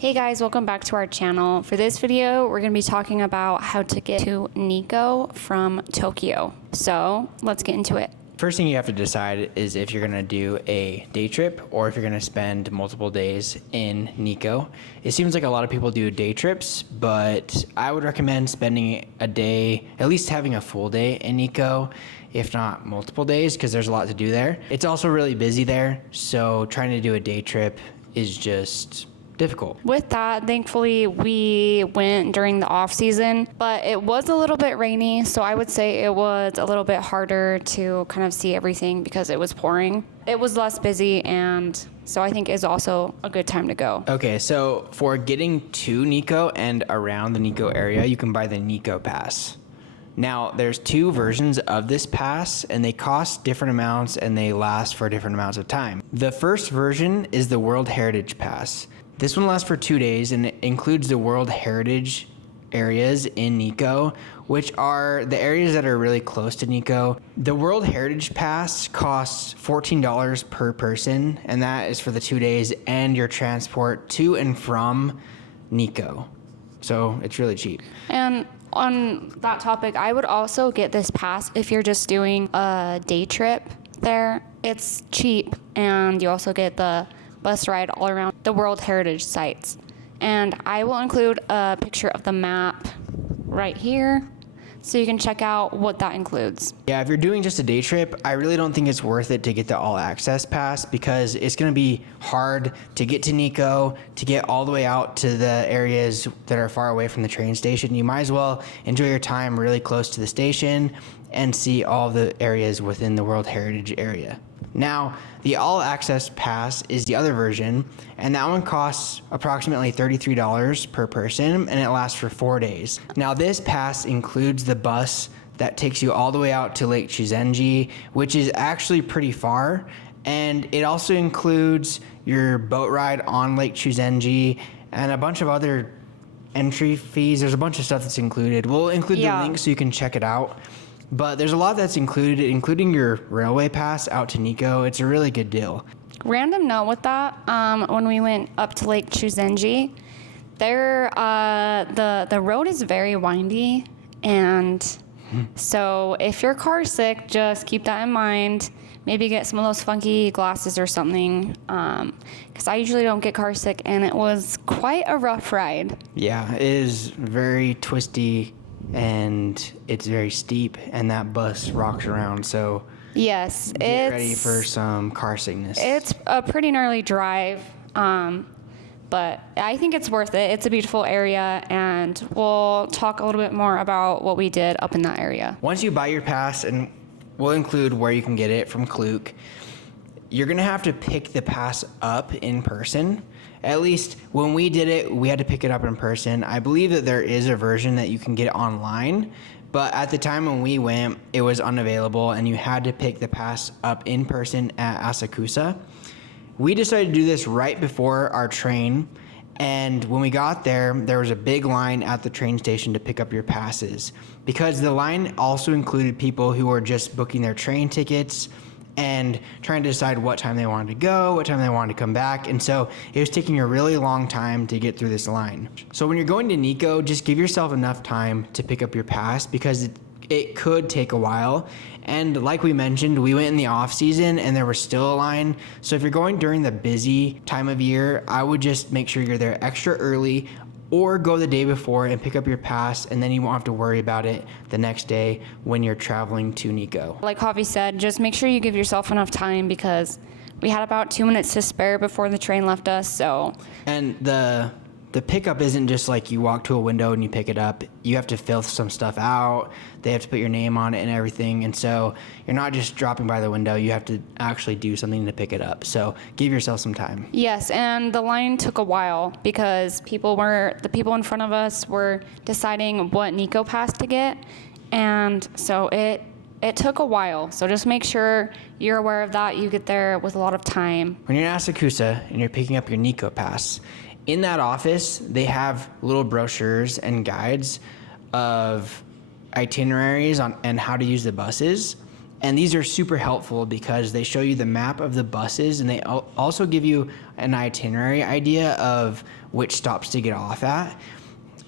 Hey guys, welcome back to our channel. For this video, we're going to be talking about how to get to Nikko from Tokyo. So let's get into it. First thing you have to decide is if you're going to do a day trip or if you're going to spend multiple days in Nikko. It seems like a lot of people do day trips, but I would recommend spending a day, at least having a full day in Nikko, if not multiple days, because there's a lot to do there. It's also really busy there, so trying to do a day trip is just difficult. With that, thankfully we went during the off season, but it was a little bit rainy, so I would say it was a little bit harder to kind of see everything because it was pouring. It was less busy, and so I think is also a good time to go. Okay, so for getting to Nikko and around the Nikko area, you can buy the Nikko Pass. Now, there's two versions of this pass, and they cost different amounts and they last for different amounts of time. The first version is the World Heritage Pass. This one lasts for 2 days and it includes the World Heritage areas in Nikko, which are the areas that are really close to Nikko. The World Heritage Pass costs $14 per person, and that is for the 2 days and your transport to and from Nikko. So it's really cheap. And on that topic, I would also get this pass if you're just doing a day trip there. It's cheap, and you also get the bus ride all around the World Heritage sites. And I will include a picture of the map right here so you can check out what that includes. Yeah, if you're doing just a day trip, I really don't think it's worth it to get the all access pass because it's going to be hard to get to Nikko, to get all the way out to the areas that are far away from the train station. You might as well enjoy your time really close to the station and see all the areas within the World Heritage area. Now, the all access pass is the other version, and that one costs approximately $33 per person, and it lasts for 4 days. Now, this pass includes the bus that takes you all the way out to Lake Chuzen-ji, which is actually pretty far, and it also includes your boat ride on Lake Chuzen-ji and a bunch of other entry fees. There's a bunch of stuff that's included. We'll include the link so you can check it out. But there's a lot that's included, including your railway pass out to Nikko. It's a really good deal. Random note with that, when we went up to Lake Chuzen-ji, there, the road is very windy, and so if you're car sick, just keep that in mind. Maybe get some of those funky glasses or something, because I usually don't get car sick, and it was quite a rough ride. Yeah, it is very twisty, and it's very steep, and that bus rocks around, so yes, get ready for some car sickness. It's a pretty gnarly drive, but I think it's worth it. It's a beautiful area, and we'll talk a little bit more about what we did up in that area. Once you buy your pass, and we'll include where you can get it from Klook, you're going to have to pick the pass up in person. At least when we did it, we had to pick it up in person. I believe that there is a version that you can get online, but at the time when we went, it was unavailable and you had to pick the pass up in person at Asakusa. We decided to do this right before our train, and when we got there, there was a big line at the train station to pick up your passes because the line also included people who were just booking their train tickets and trying to decide what time they wanted to go, what time they wanted to come back. And so it was taking a really long time to get through this line. So when you're going to Nikko, just give yourself enough time to pick up your pass because it could take a while. And like we mentioned, we went in the off season and there was still a line. So if you're going during the busy time of year, I would just make sure you're there extra early, or go the day before and pick up your pass, and then you won't have to worry about it the next day when you're traveling to Nikko. Like Javi said, just make sure you give yourself enough time because we had about 2 minutes to spare before the train left us, so. And the pickup isn't just like you walk to a window and you pick it up. You have to fill some stuff out. They have to put your name on it and everything. And so you're not just dropping by the window. You have to actually do something to pick it up. So give yourself some time. Yes, and the line took a while because the people in front of us were deciding what Nikko Pass to get. And so it took a while. So just make sure you're aware of that. You get there with a lot of time. When you're in Asakusa and you're picking up your Nikko Pass, in that office, they have little brochures and guides of itineraries on and how to use the buses. And these are super helpful because they show you the map of the buses, and they also give you an itinerary idea of which stops to get off at.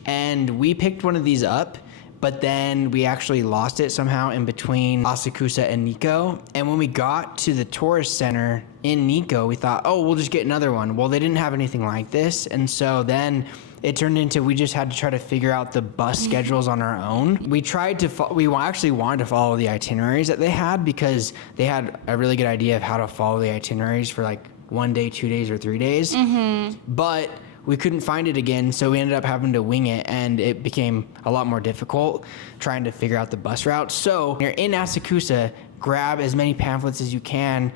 And we picked one of these up, but then we actually lost it somehow in between Asakusa and Nikko. And when we got to the tourist center in Nikko, we thought, oh, we'll just get another one. Well, they didn't have anything like this. And so then it turned into we just had to try to figure out the bus schedules on our own. We tried to, we actually wanted to follow the itineraries that they had because they had a really good idea of how to follow the itineraries for like 1 day, 2 days, or 3 days. But we couldn't find it again, so we ended up having to wing it, and it became a lot more difficult trying to figure out the bus route. So when you're in Asakusa, grab as many pamphlets as you can,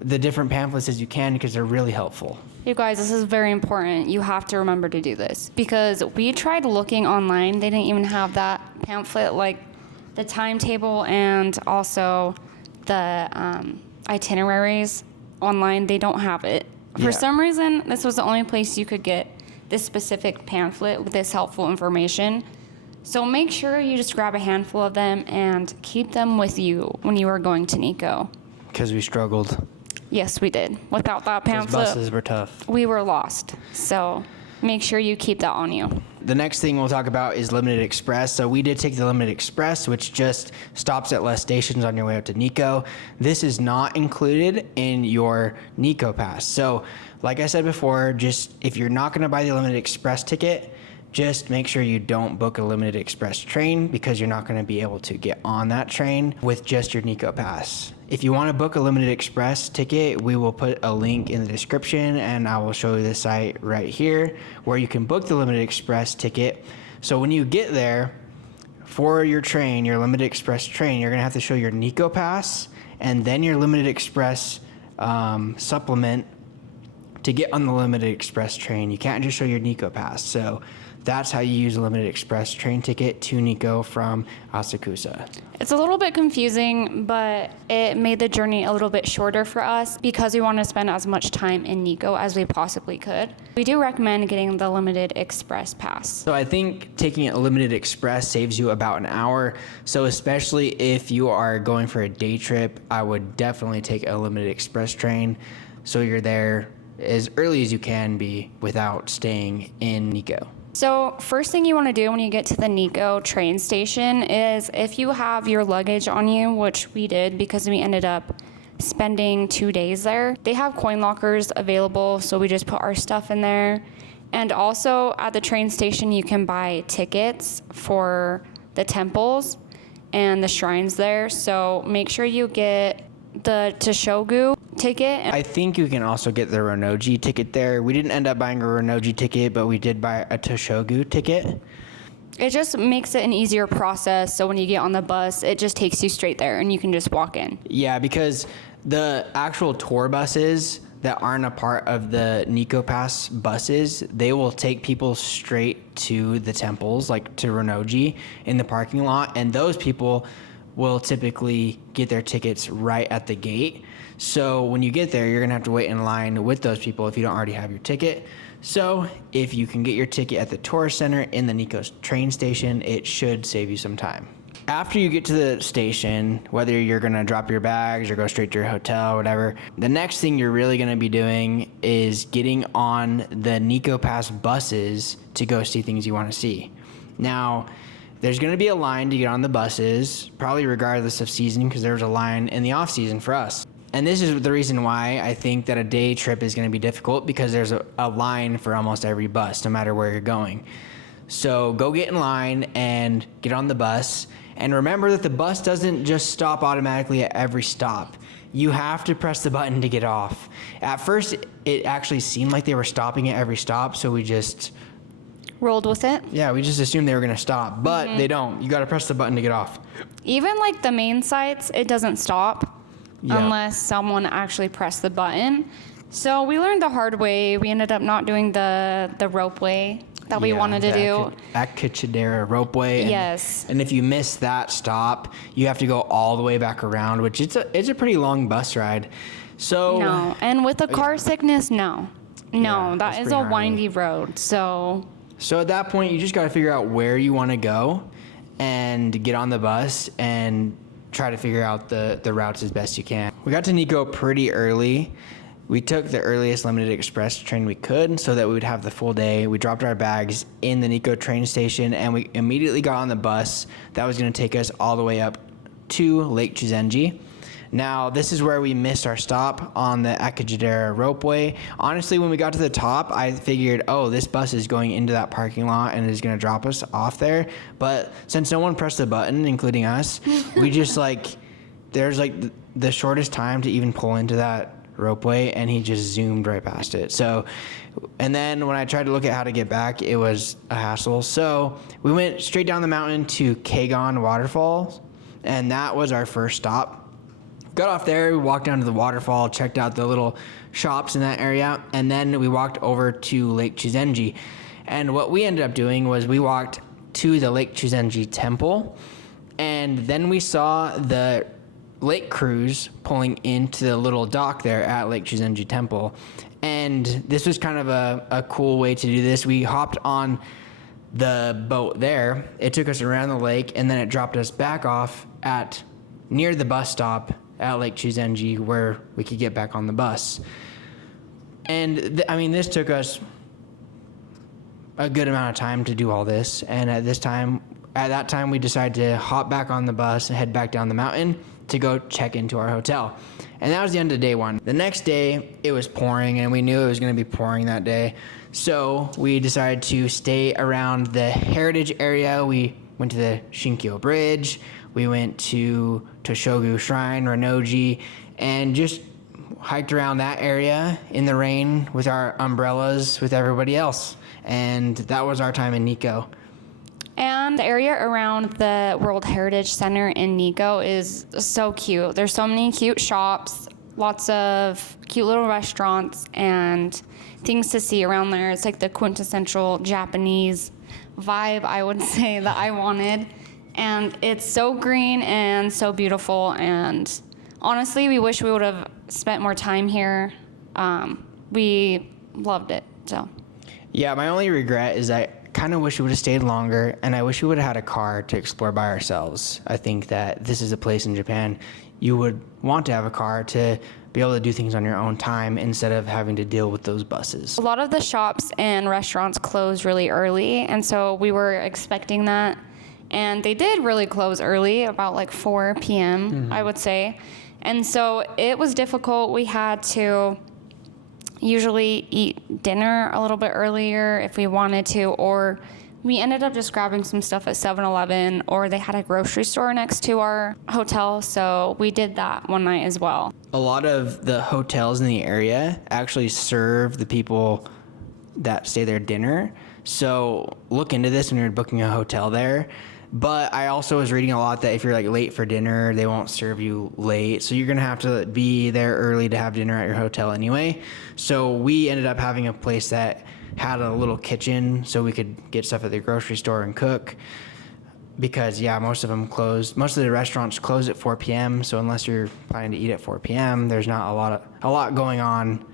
the different pamphlets as you can, because they're really helpful. You guys, this is very important. You have to remember to do this because we tried looking online. They didn't even have that pamphlet, like the timetable and also the itineraries online. They don't have it. For some reason, this was the only place you could get this specific pamphlet with this helpful information. So make sure you just grab a handful of them and keep them with you when you are going to Nikko. Because we struggled. Yes, we did. Without that pamphlet, Those buses were tough. we were lost. So make sure you keep that on you. The next thing we'll talk about is Limited Express. So we did take the Limited Express, which just stops at less stations on your way up to Nikko. This is not included in your Nikko Pass. So like I said before, just if you're not going to buy the Limited Express ticket, just make sure you don't book a Limited Express train because you're not going to be able to get on that train with just your Nikko Pass. If you want to book a Limited Express ticket, we will put a link in the description, and I will show you the site right here where you can book the Limited Express ticket. So when you get there for your train, your Limited Express train, you're going to have to show your Nikko Pass and then your Limited Express supplement to get on the Limited Express train. You can't just show your Nikko Pass. So that's how you use a Limited Express train ticket to Nikko from Asakusa. It's a little bit confusing, but it made the journey a little bit shorter for us because we want to spend as much time in Nikko as we possibly could. We do recommend getting the Limited Express pass. So I think taking a Limited Express saves you about an hour. So especially if you are going for a day trip, I would definitely take a Limited Express train so you're there as early as you can be without staying in Nikko. So first thing you want to do when you get to the Nikko train station is if you have your luggage on you, which we did because we ended up spending 2 days there, they have coin lockers available, so we just put our stuff in there. And also at the train station, you can buy tickets for the temples and the shrines there. So make sure you get the Toshogu ticket. I think you can also get the Rin'oji ticket there. We didn't end up buying a Rin'oji ticket, but we did buy a Toshogu ticket. It just makes it an easier process. So when you get on the bus, it just takes you straight there and you can just walk in. Yeah, because the actual tour buses that aren't a part of the Nikko Pass buses, they will take people straight to the temples, like to Rin'oji in the parking lot. And those people will typically get their tickets right at the gate. So when you get there, you're gonna have to wait in line with those people if you don't already have your ticket. So if you can get your ticket at the tourist center in the Nikko train station, it should save you some time. After you get to the station, whether you're gonna drop your bags or go straight to your hotel or whatever, the next thing you're really gonna be doing is getting on the Nikko Pass buses to go see things you wanna see. Now, there's going to be a line to get on the buses, probably regardless of season, because there was a line in the off season for us. And this is the reason why I think that a day trip is going to be difficult, because there's a line for almost every bus, no matter where you're going. So go get in line and get on the bus. And remember that the bus doesn't just stop automatically at every stop. You have to press the button to get off. At first, it actually seemed like they were stopping at every stop, so we just rolled with it. Yeah, we just assumed they were going to stop, but they don't. You got to press the button to get off. Even like the main sites, it doesn't stop unless someone actually pressed the button. So we learned the hard way. We ended up not doing the ropeway that we wanted to do. Akechidaira Ropeway. Yes. And if you miss that stop, you have to go all the way back around, which it's a pretty long bus ride. So no, and with the car sickness, no, Yeah, that is a pretty windy road. So at that point, you just got to figure out where you want to go and get on the bus and try to figure out the routes as best you can. We got to Nikko pretty early. We took the earliest limited express train we could so that we would have the full day. We dropped our bags in the Nikko train station, and we immediately got on the bus that was going to take us all the way up to Lake Chuzen-ji. Now, this is where we missed our stop on the Akechidaira Ropeway. Honestly, when we got to the top, I figured, oh, this bus is going into that parking lot and is going to drop us off there. But since no one pressed the button, including us, we just there's the shortest time to even pull into that ropeway, and he just zoomed right past it. So, and then when I tried to look at how to get back, it was a hassle. So we went straight down the mountain to Kagon Waterfalls, and that was our first stop. Got off there, we walked down to the waterfall, checked out the little shops in that area, and then we walked over to Lake Chuzen-ji. And what we ended up doing was we walked to the Lake Chuzen-ji Temple, and then we saw the lake cruise pulling into the little dock there at Lake Chuzen-ji Temple. And this was kind of a cool way to do this. We hopped on the boat there. It took us around the lake, and then it dropped us back off at near the bus stop at Lake Chuzen-ji where we could get back on the bus. And this took us a good amount of time to do all this. And at that time, we decided to hop back on the bus and head back down the mountain to go check into our hotel. And that was the end of day one. The next day, it was pouring, and we knew it was going to be pouring that day. So we decided to stay around the heritage area. We went to the Shinkyo Bridge. We went to Toshogu Shrine, Rin'oji, and just hiked around that area in the rain with our umbrellas with everybody else. And that was our time in Nikko. And the area around the World Heritage Center in Nikko is so cute. There's so many cute shops, lots of cute little restaurants, and things to see around there. It's like the quintessential Japanese vibe, I would say, that I wanted. And it's so green and so beautiful. And honestly, we wish we would have spent more time here. We loved it, so. Yeah, my only regret is I kind of wish we would have stayed longer, and I wish we would have had a car to explore by ourselves. I think that this is a place in Japan you would want to have a car to be able to do things on your own time instead of having to deal with those buses. A lot of the shops and restaurants closed really early, and so we were expecting that. And they did really close early, about like 4 p.m., I would say. And so it was difficult. We had to usually eat dinner a little bit earlier if we wanted to, or we ended up just grabbing some stuff at 7-Eleven, or they had a grocery store next to our hotel, so we did that one night as well. A lot of the hotels in the area actually serve the people that stay there dinner, so look into this when you're booking a hotel there. But I also was reading a lot that if you're like late for dinner, they won't serve you late. So you're going to have to be there early to have dinner at your hotel anyway. So we ended up having a place that had a little kitchen so we could get stuff at the grocery store and cook. Because, yeah, most of them closed. Most of the restaurants close at 4 p.m. So unless you're planning to eat at 4 p.m., there's not a lot going on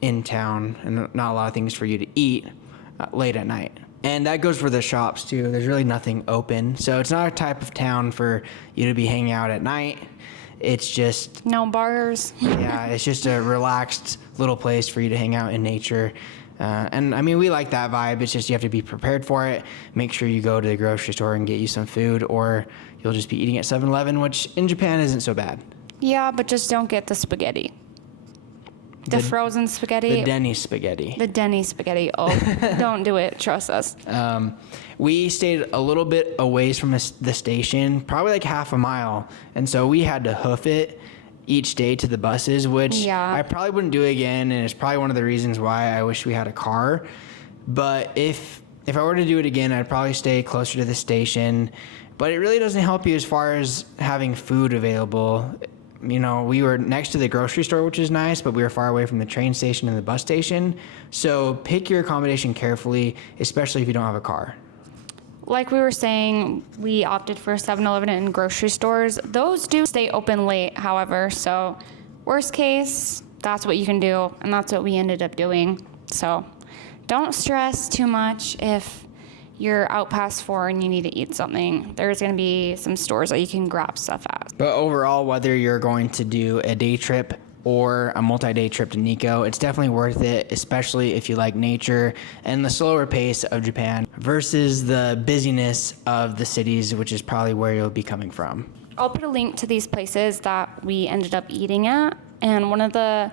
in town and not a lot of things for you to eat late at night. And that goes for the shops, too. There's really nothing open. So it's not a type of town for you to be hanging out at night. It's just... No bars. Yeah, it's just a relaxed little place for you to hang out in nature. And, we like that vibe. It's just you have to be prepared for it. Make sure you go to the grocery store and get you some food, or you'll just be eating at 7-Eleven, which in Japan isn't so bad. Yeah, but just don't get the spaghetti. The frozen spaghetti. The Denny spaghetti. The Denny spaghetti. Oh, don't do it. Trust us. We stayed a little bit away from the station, probably like half a mile. And so we had to hoof it each day to the buses, which I probably wouldn't do again. And it's probably one of the reasons why I wish we had a car. But if I were to do it again, I'd probably stay closer to the station. But it really doesn't help you as far as having food available. We were next to the grocery store, which is nice, but we were far away from the train station and the bus station. So pick your accommodation carefully, especially if you don't have a car. Like we were saying, we opted for 7-Eleven and grocery stores. Those do stay open late, however. So worst case, that's what you can do, and that's what we ended up doing. So don't stress too much if you're out past 4 and you need to eat something, there's going to be some stores that you can grab stuff at. But overall, whether you're going to do a day trip or a multi-day trip to Nikko, it's definitely worth it, especially if you like nature and the slower pace of Japan versus the busyness of the cities, which is probably where you'll be coming from. I'll put a link to these places that we ended up eating at, and one of the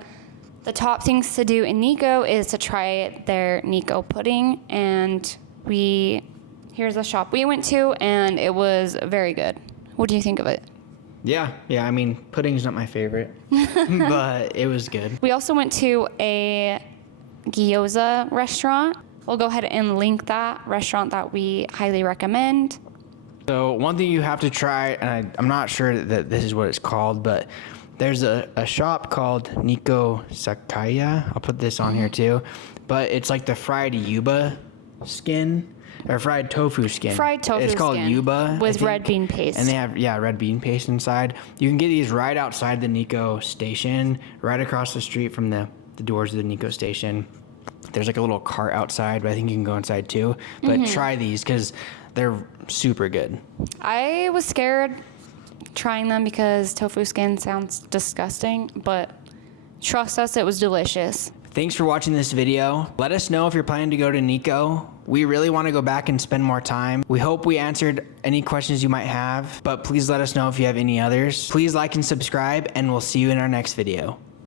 top things to do in Nikko is to try their Nikko pudding, and here's a shop we went to, and it was very good. What do you think of it? Yeah, I mean, pudding's not my favorite, but it was good. We also went to a Gyoza restaurant. We'll go ahead and link that restaurant that we highly recommend. So one thing you have to try, and I'm not sure that this is what it's called, but there's a shop called Nikko Sakaya. I'll put this on here too, but it's like the fried yuba skin. Or fried tofu skin. Fried tofu It's called skin yuba. with red bean paste. And they have, red bean paste inside. You can get these right outside the Nikko Station, right across the street from the doors of the Nikko Station. There's like a little cart outside, but I think you can go inside too. But try these because they're super good. I was scared trying them because tofu skin sounds disgusting, but trust us, it was delicious. Thanks for watching this video. Let us know if you're planning to go to Nikko. We really want to go back and spend more time. We hope we answered any questions you might have, but please let us know if you have any others. Please like and subscribe, and we'll see you in our next video.